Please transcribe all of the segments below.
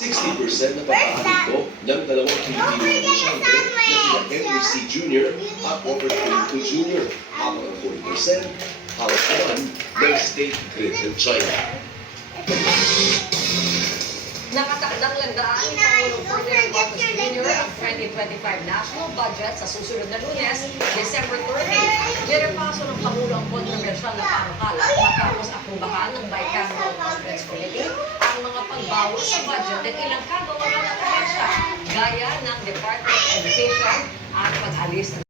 60% na pagkakito ng dalawang Pilipino negosyante na sina Henry C. Jr. at Robert Pinto Jr. habang ang 40% hawak naman ng State Grid ng China. Nakatakdang landaan ni Pangulong Ferdinand Marcos Jr. ang 2025 national budget sa susunod na Lunes, December 30. Nirepaso ng Pangulo ang kontrobersyal na panukala matapos aprobahan ng Bicameral Conference Committee ang mga pagbawas sa budget at ilang kagawaran ng ahensya, gaya ng Department of Education at pag-alis ng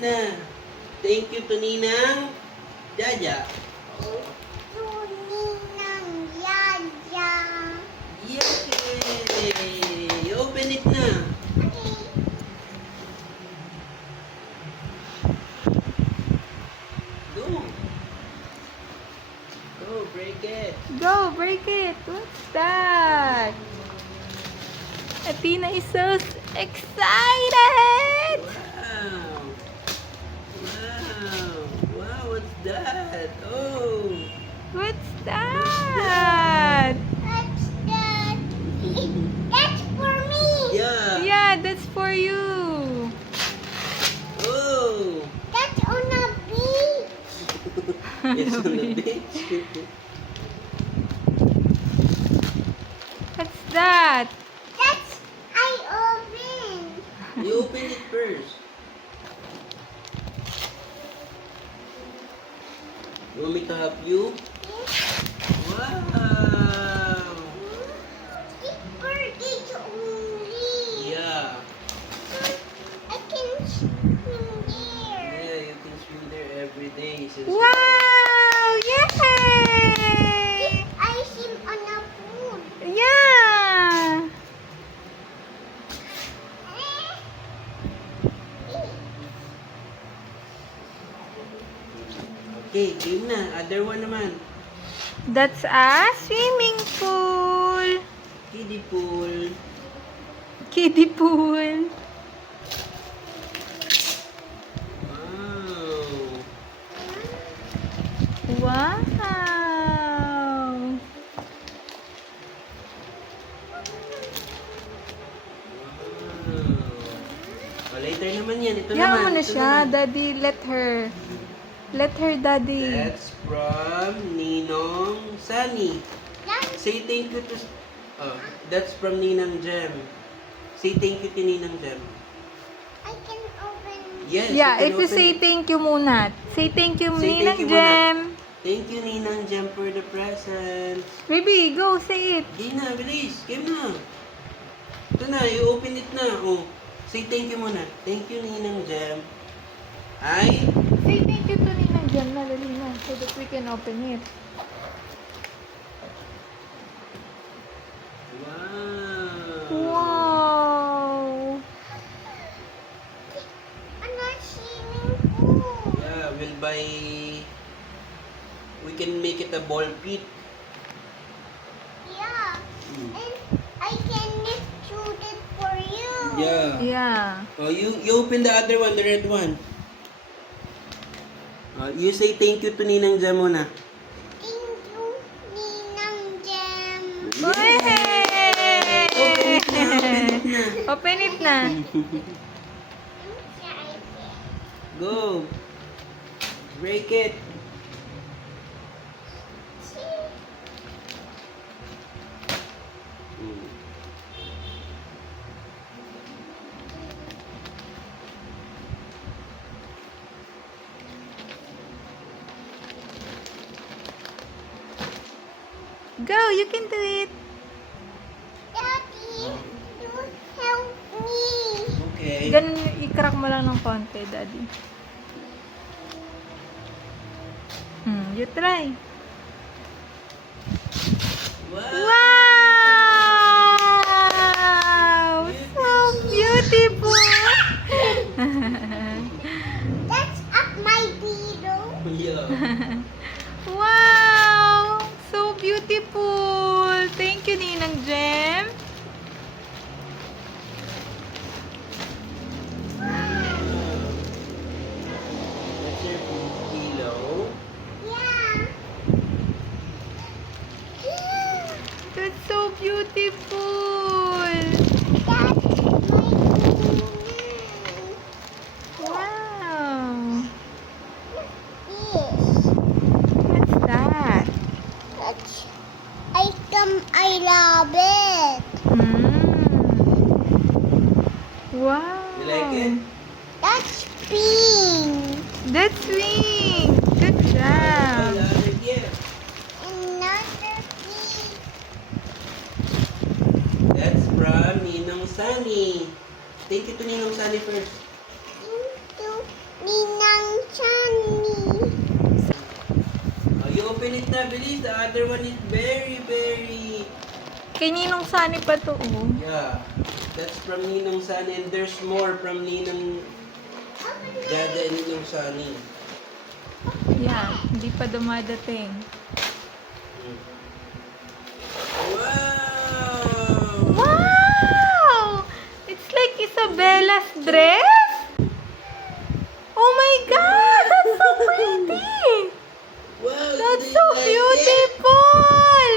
na. Thank you to Ninang Jaja. Yay! Open it na. Go. Go, break it. Go, break it. What's that? Athena is so excited. Wow. Wow. Wow, what's that? Oh. What's that? Yeah. Yeah, that's for you. Oh. It's on the beach. What's that? You open it first. You want me to help you? Wow. Yeah. Yeah, you can swim there every day. Since Wow! Yay! Yeah! Okay, game na. Other one naman. That's a swimming pool. Kiddie pool. Kiddie pool. Wow. Wow! Wow. Oh, later naman yan. Ito Hayaan naman. mo na ito siya. naman. Daddy, let her. Let her, Daddy. That's from Ninong Sunny. Say thank you to... Oh, that's from Ninang Jem. Say thank you to Ninang Jem. Yes, Yeah, can if you open say it. thank you muna. Say thank you, Say Ninang thank you muna. Jem. Thank you, Ninang Jem, for the presents. Baby, go, say it. Game na, bilis. Game na. Ito na, you open it na. Oh, say thank you muna. Thank you, Ninang Jem. Ay, Say thank you to Ninang Jem na, dali na, so that we can open it. wow. Wow! Yeah, we'll buy... We can make it a ball pit. Yeah. Yeah. Oh, you open the other one, the red one. You say thank you to Ninang Jem muna. Yay! Open it na, open it na. Open it na. Go. Break it. Go, you can do it. Okay. Ganun, i-crack mo lang ng konti, Daddy. You try. Wow. Wow! So beautiful! Yeah. Wow! So beautiful! Thank you, Ninang Jem. That's your pillow. That's so beautiful! Wow! What's that? I love it. Wow! You like it? That's pink. That's sweet! Good job! Another gift. Another pink. That's from Ninong Sunny. Thank you to Ninong Sunny first. Into Ninang Sunny. Oh, you open it na, bilis. The other one is very, very... Kay Ninong Sunny pa to, oh. Yeah. That's from Ninong Sunny. And there's more from Ninang Dada and Ninong Sunny. Yeah, hindi pa dumadating. Wow! Wow! It's like Isabella's dress? Oh my God! That's so pretty! Wow! That's do so you like it? beautiful!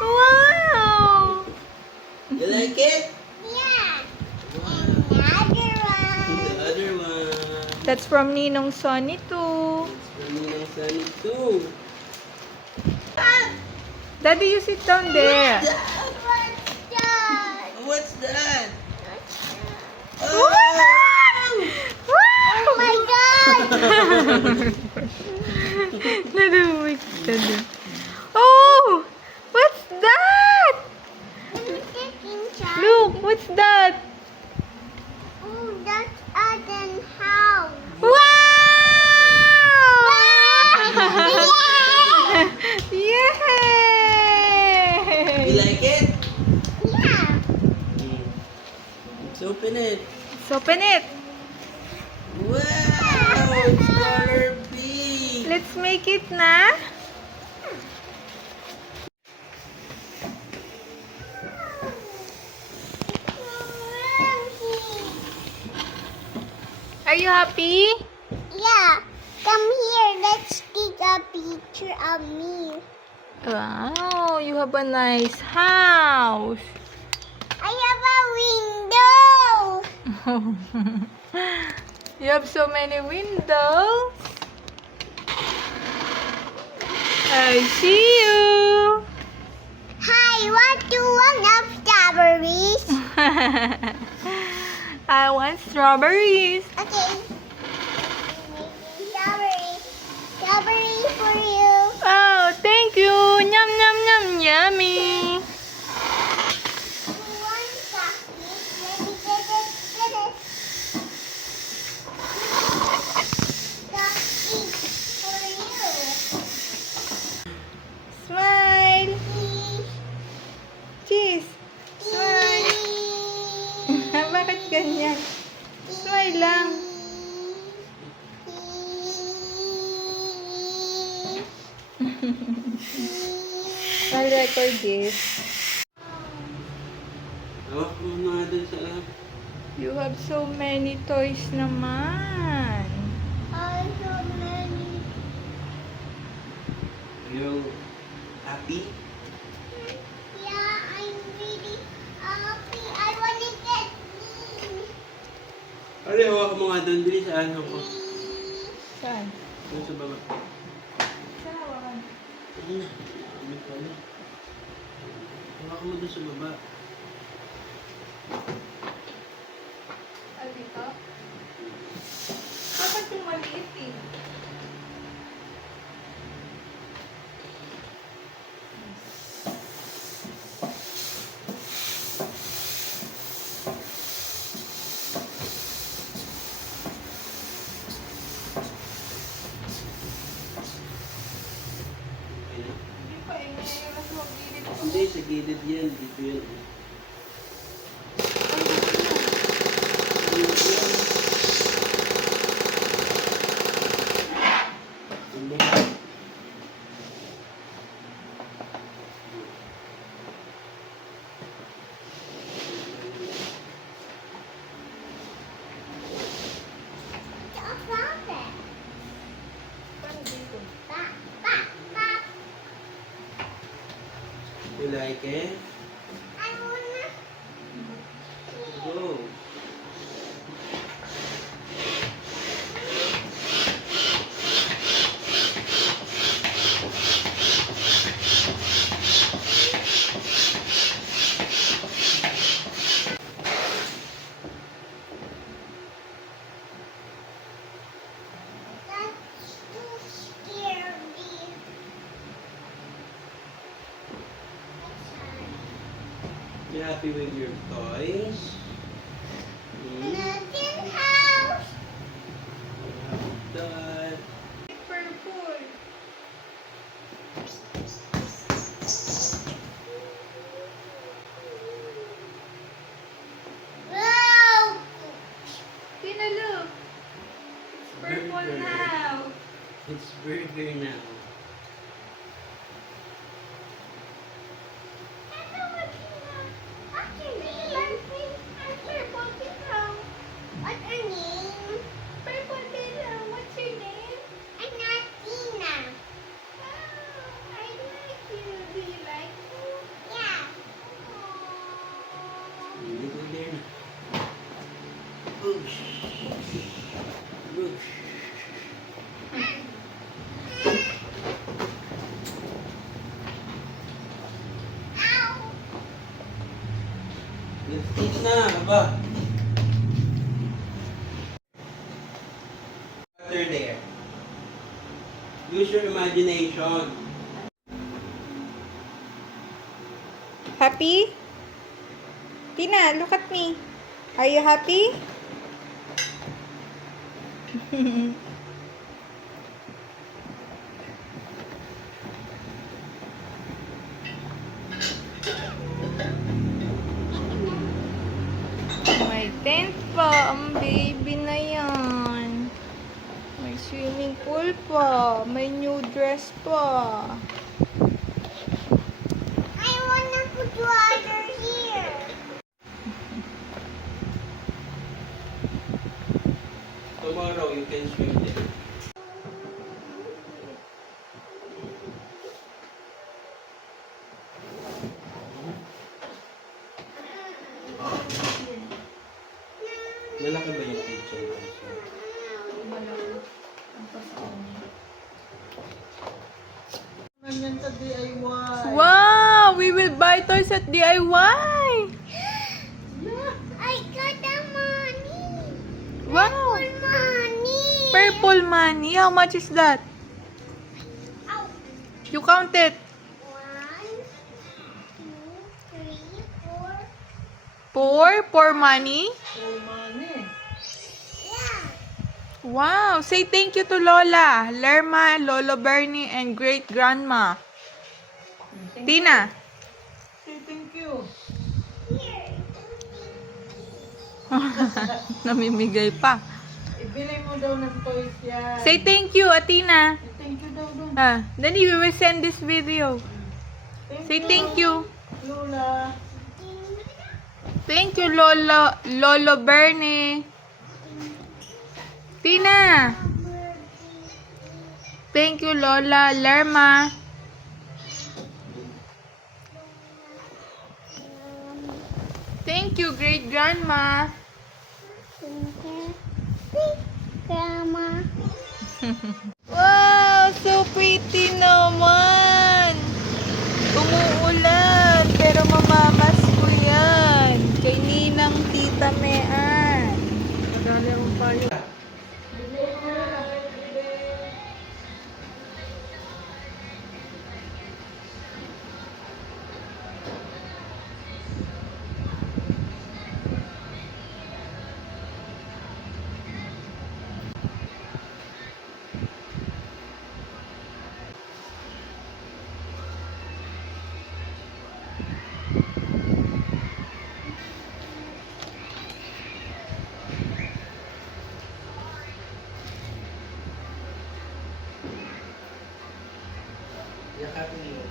Wow! You like it? Yeah. Wow. Another one. The other one. That's from Ninong Sonny too. It's from Ninang Sunny too. Daddy, you sit down there. What's that? What's that? Oh my God! Daddy. Oh! What's that? Look, what's that? Oh, that's Aden's house. Wow! Yay! You like it? Yeah. Let's open it. Let's open it. Wow! It's color pink. Let's make it na. Are you happy? Yeah. Come here. Let's take a picture of me. Wow, you have a nice house. I have a window. You have so many windows. I see you. Hi, what do you want of strawberries? I want strawberries. Okay. Strawberry. Strawberry for you. Oh, thank you. Yum, yum, yum, yummy. One chocolate. Let me get it. Chocolate for you. Smile. Cheese. Smile. Bakit ganyan? Smile lang. I'll record this. Hawak mo na dun sa... You have so many toys naman. I so many. You happy? Yeah, I'm really happy. I want to get me. Ano, hawak mo nga dun. Bilis, ano ko. Saan? Dun sa baba. Saan hawakan? Ano na? Ano pala? Hawak mo dun sa baba. Ah, dito? Bakit yung maliit eh? Okay na? Hindi pa eh. Mas magilid pa. Hindi, sa gilid yan. Dito yan. Dito yan. Ano? I found it. Paano dito? Pop, pop, pop. You like it? I wanna. Go. That's too scary. You happy with your toys? Hmm? Nothing house. You happy Burger na. What's your name? I'm Purple Pillow. What's your name? Purple Pillow. What's your name? I'm not Tina. Oh, I like you. Do you like me? Yeah. Hindi ko din. Boosh. Boosh. Ow. Lipstick na, baba. Water there. Use your imagination. Happy? Tina, look at me. Are you happy? May tent pa. Ang baby na yan. May swimming pool pa. May new dress pa. I wanna put water here. Tomorrow you can swim there. Lalaki ba yung kitchen? Wow! We will buy toys at DIY! I got the money. Wow! Money. Purple money. How much is that? Ow. You count it. 1, 2, 3, 4. Pour money. Yeah. Wow! Say thank you to Lola, Lerma, Lolo Bernie, and great grandma. Tina. Here. Namimigay pa. Ibili mo daw ng toys yan. Say thank you, Atina. Thank you daw doon. Then we will send this video. Say thank you. Lola. Thank you, Lolo Bernie. Tina. Thank you, Lola Lerma. Thank you, great grandma. Grandma. Wow, so pretty naman. Umuulan, pero mamamas ko yan. Kay Ninang Tita Mean. Madali akong payo. Yakapin mo.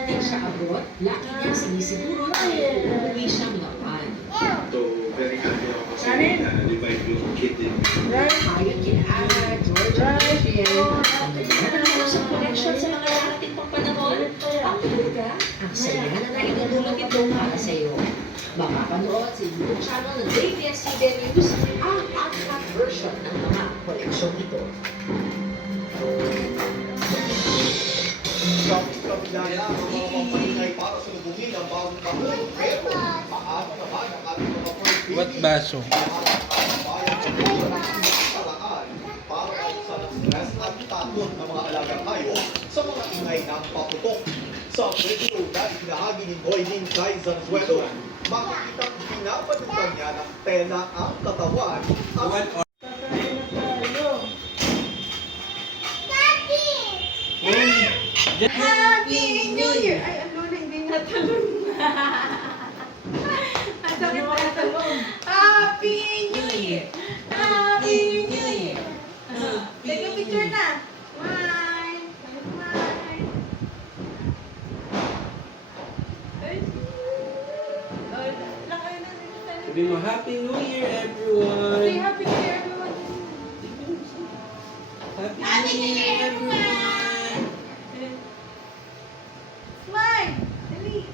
Natin siya abroad, lagi niya sinisiguro na uuwi siyang Japan. So, very happy ako kasi na-revive yung kid din. Ayon kina Ana, George, at Michelle, ang nagkaroon sa connection sa mga darating pang panahon, channel ng ABS-CBN News ang uncut version ng mga koleksyon ito. Kapit-kapilala ang mga pampahinay para sa lubungin ang bagong taon. Pero, paano naman ang ating mga Pilipino? What baso? Para sa stress at takot ng mga alagang hayop sa mga ingay ng paputok. Sa video na ibinahagi ni Boy Ning Kai Zanzuelo, makikitang pinapatukan niya ng tela ang katawan at One or... Kakain na tayo. Happy New Year! Ay, ano na, hindi natalon na. Ang sakit na natalon. Happy New Year! Happy New Year! Take a picture na. Smile! Smile! Sabi mo, Happy New Year, Say everyone! Happy New Year, everyone. Happy New Year, everyone! Smile! Dali.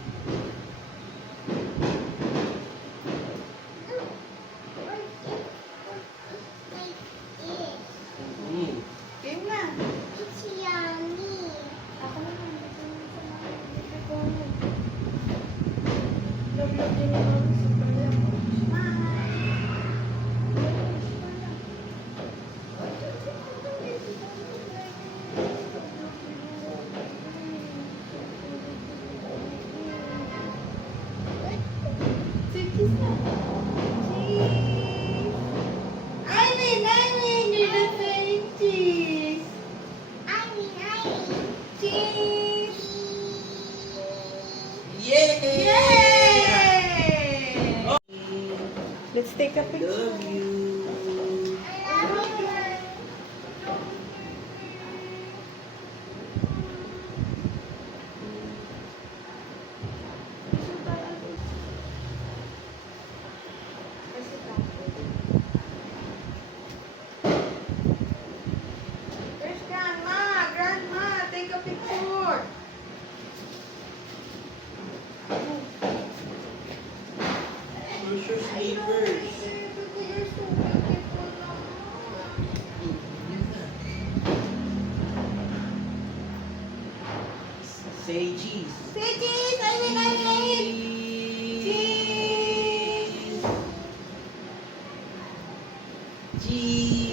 Mm. Game na. It's yummy. Ako naman. Love din naman. Super love. Eileen, you're the very cheese. I mean. Cheese. Yay! Yay! Let's take a picture. Love you! There's grandma. Grandma, take a picture. Where's your slippers? You're so beautiful Say cheese. Say cheese. Eileen. Cheese! Cheese!